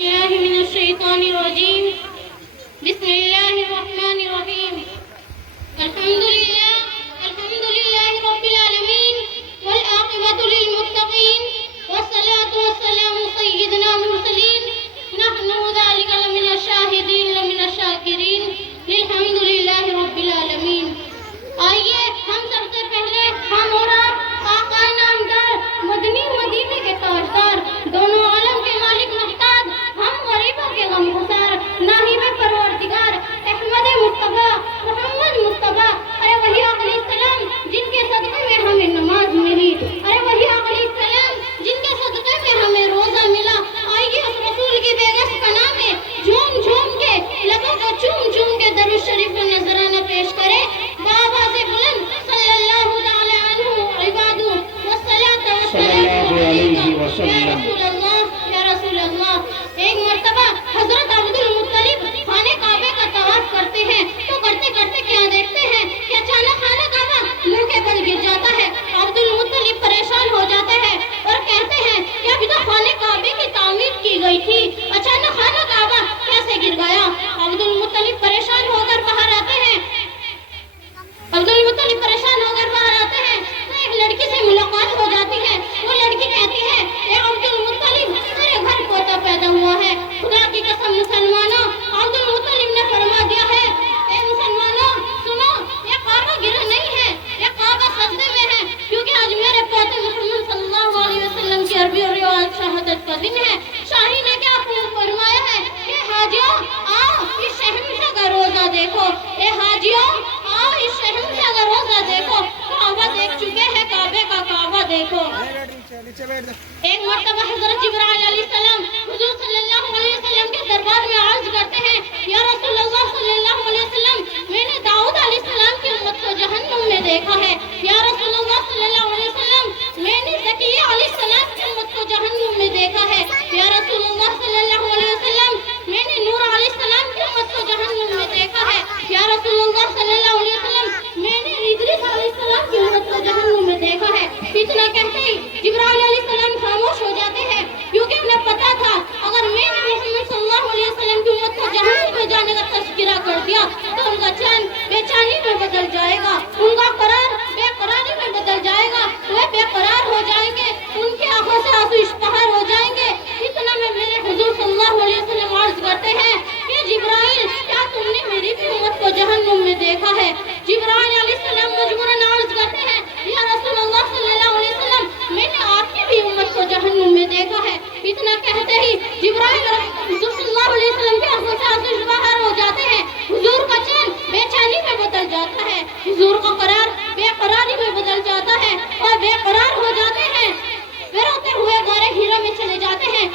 الله من الشيطان الرجيم. بسم الله الرحمن الرحيم. الحمد لله رب العالمين والعاقبة للمتقين والصلاة والسلام سيدنا المرسلين نحن ذلك لمن الشاهدين لمن الشاکرین الحمد للہ رب العالمین. آئیے ہم سب سے پہلے ہم اور آپ آقا نامدار مدنی مدینے کے تاجدار دونوں عالم کے مالک محتاج ہم غریبوں کے غم گسار ناہید پروردگار احمد مصطفیٰ محمد مصطفیٰ ارے وہی آقا علیہ السلام جن کے صدقے میں ہمیں نماز ملی، ارے وہی آقا علیہ السلام جن کے صدقے میں ہمیں روزہ ملا. آئیے اس رسول کی بیگس پناہ میں جھوم جھوم کے لبوں کو چوم چوم کے درود شریف کا نذرانہ پیش کرے. بابا سے بلند صلی اللہ تعالی عنہ عبادو والصلاۃ والسلام علیہ وسلم. یا رسول اللہ. ایک مرتبہ حضرت عبد المطلب خانہ کعبہ کا طواف کرتے ہیں تو کرتے کرتے کیا دیکھتے ہیں کہ اچانک خانہ کعبہ منہ کے بل گر جاتا ہے. عبد المطلب پریشان ہو جاتے ہیں اور کہتے ہیں کہ ابھی تو خانہ کعبہ کی تعمیر کی گئی تھی، اچانک خانہ کعبہ کیسے گر گیا؟ عبد المطلب پریشان ہو کر باہر آتے ہیں. عبد المطلب پریشان ہو کر باہر آتے ہیں تو ایک لڑکی سے ملاقات ہو جاتی ہے. وہ لڑکی کہتی ہے اے عبد المطلب میرے گھر پوتا پیدا ہوا ہے، خدا کی قسم مسلمانوں. عبد المطلب نے فرما دیا ہے اے مسلمانوں سنو، یہ کعبہ گرا نہیں ہے، یہ کعبہ سجدے میں ہے، کیونکہ آج میرے پوتے محمد صلی اللہ علیہ وسلم کی عربی اور روایت شہادت کا دن ہے. شاہی نے کیا فرمایا ہے کہ حاجیوں آؤ اس شہنشاہ کا روزہ دیکھو، اے حاجیوں آؤ اس شہنشاہ کا روزہ دیکھو. کعبہ دیکھ چکے ہیں، کعبے کا کعبہ دیکھو. ایک مرتبہ حضرت جبرائیل علیہ السلام حضور صلی اللہ علیہ وسلم کے دربار میں عرض کرتے ہیں یا رسول اللہ صلی اللہ علیہ وسلم میں نے داؤد علیہ السلام کی امت کو جہنم میں دیکھا ہے. یا رسول اللہ صلی اللہ علیہ وسلم میں نے زکریا علیہ السلام کی امت کو جہنم میں دیکھا ہے. یا رسول اللہ صلی اللہ علیہ وسلم میں نے نوح علیہ السلام کی امت کو جہنم میں دیکھا ہے. یا رسول اللہ صلی اللہ علیہ وسلم میں نے ادریس علیہ السلام کی امت کو جہنم میں دیکھا ہے. اتنا کہتے ہی جبرائیل علیہ السلام خاموش ہو جاتے ہیں، کیونکہ انہیں پتا تھا اگر میں نے محمد صلی اللہ علیہ وسلم کی امت کو جہنم میں جانے کا تذکرہ کر دیا تو ان کا چین بے چینی میں بدل جائے گا، ان کا قرار بے قراری میں بدل جائے گا، وہ بے قرار ہو جائیں گے، ان کی آنکھوں سے آنسو اشتہار ہو جائیں گے. اتنا میں میرے حضور صلی اللہ علیہ وسلم عرض کرتے ہیں کہ جبرائیل کیا تم نے میری بھی امت کو جہنم میں دیکھا ہے؟ جبرائیل علیہ السلام مجبوراً عرض کرتے ہیں یا رسول اللہ صلی اللہ علیہ وسلم میں نے آپ کی بھی امت کو جہنم میں دیکھا ہے. اتنا کہتے ہی جبرائیل حضور صلی اللہ علیہ وسلم کے آنکھوں سے آنسو اشتہار ہو جاتے ہیں، حضور کا چین بے چینی میں بدل جاتا ہے، حضور کا قرار بے قراری میں بدل جاتا ہے اور بے قرار ہو جاتے ہیں. پھر ہوتے ہوئے غار ہیرا میں چلے جاتے ہیں.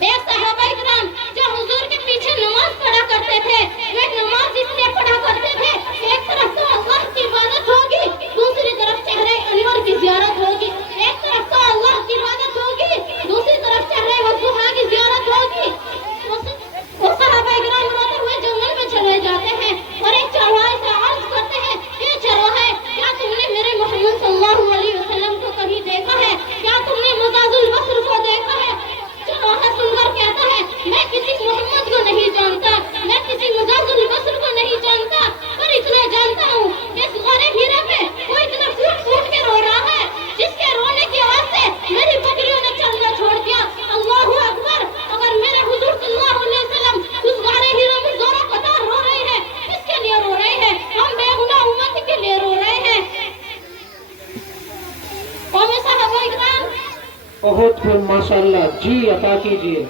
ایک صحابہ کرام جو حضور کے پیچھے نماز پڑھا کرتے تھے، وہ نماز اس لیے پڑھا کرتے تھے کہ ایک طرف تو اللہ کی عبادت ہوگی، دوسری طرف چہرے انور کی زیارت ہوگی. ایک طرف تو اللہ کی عبادت ہوگی، دوسری طرف چہرے وضحیٰ کی زیارت ہوگی. وہ صحابہ کرام روتے ہوئے جنگل میں چلے جاتے ہیں اور ایک چرواہے سے عرض کرتے ہیں کہ چرواہے کیا تم نے میرے محمد صلی اللہ علیہ وسلم کو کہیں دیکھا ہے؟ کیا تم نے مجاز البصر کو دیکھا ہے؟ چرواہا سن کر کہتا ہے میں کسی محمد کو نہیں جانتا، میں کسی مجاز البصر کو نہیں جانتا، پر اتنا جانتا ہوں کہ اس غار ہیرا پہ وہ اتنا پھوٹ پھوٹ کے رو رہا ہے جس کے رونے کی آواز سے میری بکریوں نے چلنا چھوڑ دیا. اللہ اکبر. اگر میرے حضور صلی اللہ علیہ وسلم اس غار ہیرا میں زوروں قطار رو رہے ہیں، کس کے لیے رو رہے ہیں؟ ہم بے گناہ امت کے لیے رو رہے ہیں. قوم صحابہ کرام بہت خوب ماشاءاللہ. جی عطا کیجیے.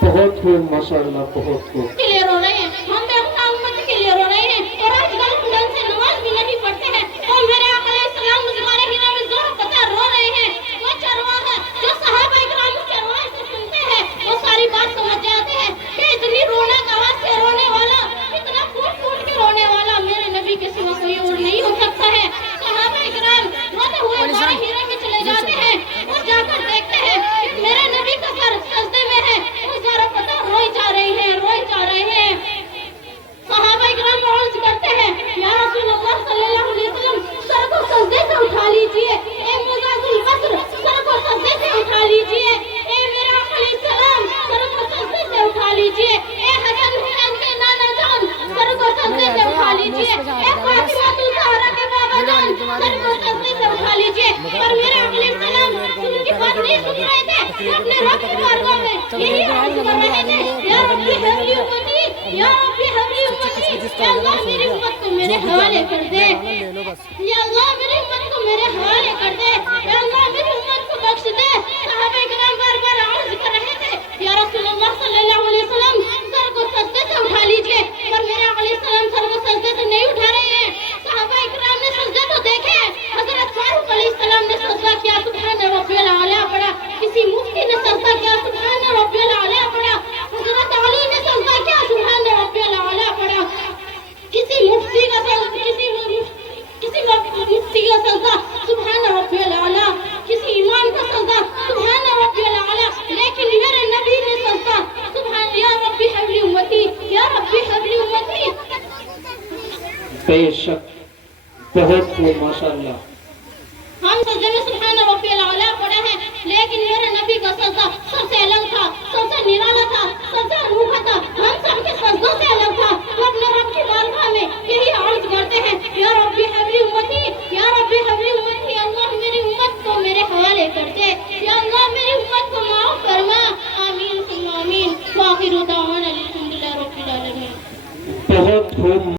بہت خوب ماشاءاللہ، بہت خوب. کے لیے رو رہے ہیں، ہم بے گناہ امت کے لیے رو رہے ہیں اور آج کل کھلن سے نماز بھی نہیں پڑھتے ہیں. اور میرے آقا علیہ السلام اس غار ہیرا میں زوروں قطار رو رہے ہیں. وہ چرواہا جو صحابہ کرام اس چرواہے سے سنتے ہیں وہ ساری بات سمجھ جاتے ہیں کہ اتنی رونق آواز سے رونے والا، اتنا پھوٹ پھوٹ کے رونے والا میرے نبی کے سوا کوئی اور نہیں ہو سکتا ہے. صحابہ کرام روتے ہوئے غار ہیرا میں چلے جاتے ہیں اور جا کر دیکھتے ہیں کہ میرے نبی کا سر سجدے میں ہے، وہ زوروں قطار روئے جا رہے ہیں، روئے جا رہے ہیں. کی بارگاہ میں یہی عرض کر رہے تھے یا ربی حبلی امتی یا ربی حبلی امتی یا اللہ میری امت کو میرے حوالے کر دے یا اللہ میری امت کو میرے حوالے کر دے یا اللہ میری امت کو بخش دے صحابہ کرام بار بار عرض کر رہے تھے یا رسول اللہ صلی اللہ علیہ وسلم سر کو سجدے سے اٹھا لیجئے پر میرے علیہ السلام سر کو سجدے سے نہیں اٹھا رہے ہیں صحابہ کرام نے سجدے تو دیکھے حضرت فاروق علیہ السلام نے سجدہ کیا سبحان ربی الاعلی پڑھا کسی مفتی نے سجدہ کیا سبحان ربی الاعلی پڑھا حضرت علی نے سجدہ کیا سبحان ربی الاعلی پڑھا کسی مفتی کا مفتی کا سجدہ سبحان ربی الاعلی کسی امام کا سجدہ سبحان ربی الاعلی لیکن میرے نبی نے سجدہ سبحان یا ربی حبلی امتی یا ربی حبلی امتی بے شک بہت خوب ماشاءاللہ ہم سجدے میں سبحان ربی الاعلی پڑھا ہے لیکن میرے نبی کا سجدہ سب سے الگ تھا سب سے نرالا تھا سب سے انوکھا تھا